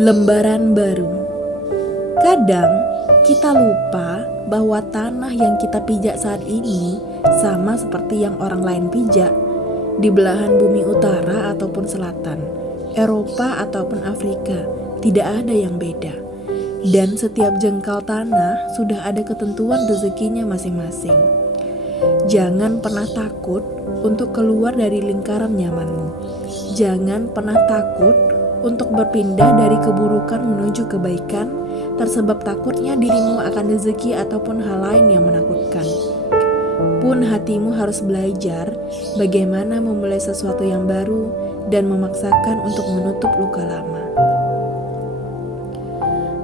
Lembaran baru. Kadang kita lupa bahwa tanah yang kita pijak saat ini sama seperti yang orang lain pijak di belahan bumi utara ataupun selatan, Eropa ataupun Afrika. Tidak ada yang beda. Dan setiap jengkal tanah sudah ada ketentuan rezekinya masing-masing. Jangan pernah takut untuk keluar dari lingkaran nyamanmu. Jangan pernah takut untuk berpindah dari keburukan menuju kebaikan, tersebab takutnya dirimu akan rezeki ataupun hal lain yang menakutkan. Pun hatimu harus belajar bagaimana memulai sesuatu yang baru dan memaksakan untuk menutup luka lama.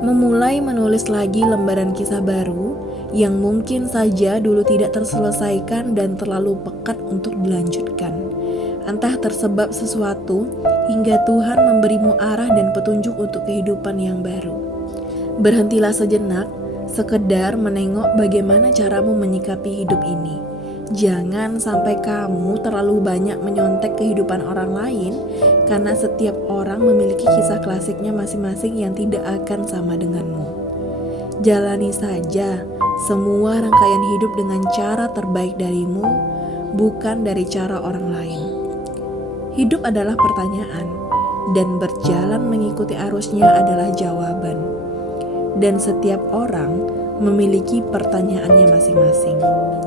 Memulai menulis lagi lembaran kisah baru yang mungkin saja dulu tidak terselesaikan dan terlalu pekat untuk dilanjutkan. Entah tersebab sesuatu hingga Tuhan memberimu arah dan petunjuk untuk kehidupan yang baru. Berhentilah sejenak, sekedar menengok bagaimana caramu menyikapi hidup ini. Jangan sampai kamu terlalu banyak menyontek kehidupan orang lain, karena setiap orang memiliki kisah klasiknya masing-masing yang tidak akan sama denganmu. Jalani saja semua rangkaian hidup dengan cara terbaik darimu, bukan dari cara orang lain. Hidup adalah pertanyaan, dan berjalan mengikuti arusnya adalah jawaban. Dan setiap orang memiliki pertanyaannya masing-masing.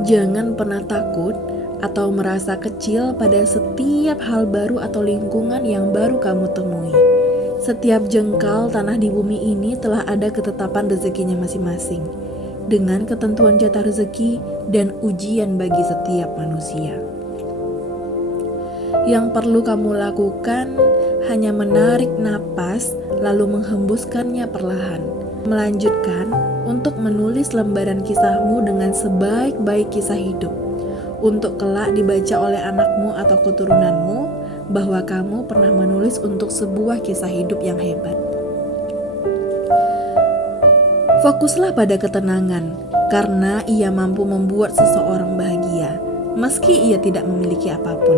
Jangan pernah takut atau merasa kecil pada setiap hal baru atau lingkungan yang baru kamu temui. Setiap jengkal tanah di bumi ini telah ada ketetapan rezekinya masing-masing, dengan ketentuan jatah rezeki dan ujian bagi setiap manusia. Yang perlu kamu lakukan hanya menarik napas lalu menghembuskannya perlahan. Melanjutkan untuk menulis lembaran kisahmu dengan sebaik-baik kisah hidup. Untuk kelak dibaca oleh anakmu atau keturunanmu bahwa kamu pernah menulis untuk sebuah kisah hidup yang hebat. Fokuslah pada ketenangan, karena ia mampu membuat seseorang bahagia. Meski ia tidak memiliki apapun,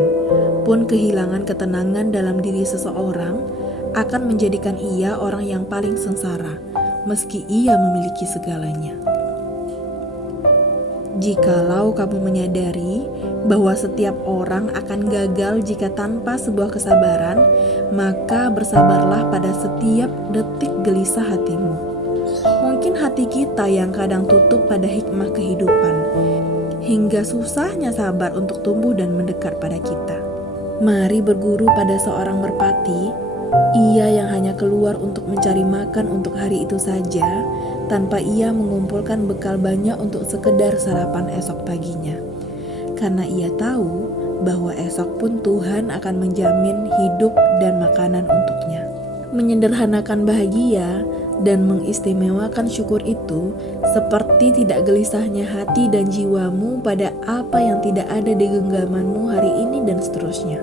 pun kehilangan ketenangan dalam diri seseorang akan menjadikan ia orang yang paling sengsara, meski ia memiliki segalanya. Jikalau kamu menyadari bahwa setiap orang akan gagal jika tanpa sebuah kesabaran, maka bersabarlah pada setiap detik gelisah hatimu. Mungkin hati kita yang kadang tutup pada hikmah kehidupan, hingga susahnya sabar untuk tumbuh dan mendekat pada kita. Mari berguru pada seorang merpati, ia yang hanya keluar untuk mencari makan untuk hari itu saja, tanpa ia mengumpulkan bekal banyak untuk sekedar sarapan esok paginya. Karena ia tahu bahwa esok pun Tuhan akan menjamin hidup dan makanan untuknya. Menyederhanakan bahagia dan mengistimewakan syukur itu seperti tidak gelisahnya hati dan jiwamu pada apa yang tidak ada di genggamanmu hari ini dan seterusnya.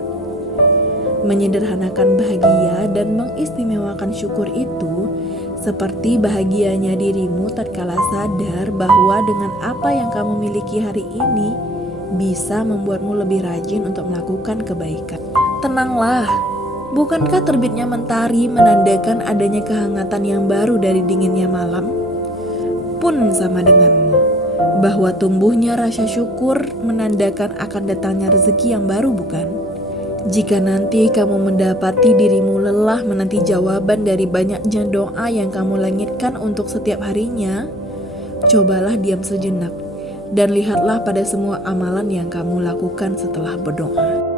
Menyederhanakan bahagia dan mengistimewakan syukur itu seperti bahagianya dirimu tatkala sadar bahwa dengan apa yang kamu miliki hari ini bisa membuatmu lebih rajin untuk melakukan kebaikan. Tenanglah, bukankah terbitnya mentari menandakan adanya kehangatan yang baru dari dinginnya malam? Pun sama denganmu, bahwa tumbuhnya rasa syukur menandakan akan datangnya rezeki yang baru, bukan? Jika nanti kamu mendapati dirimu lelah menanti jawaban dari banyaknya doa yang kamu langitkan untuk setiap harinya, cobalah diam sejenak dan lihatlah pada semua amalan yang kamu lakukan setelah berdoa.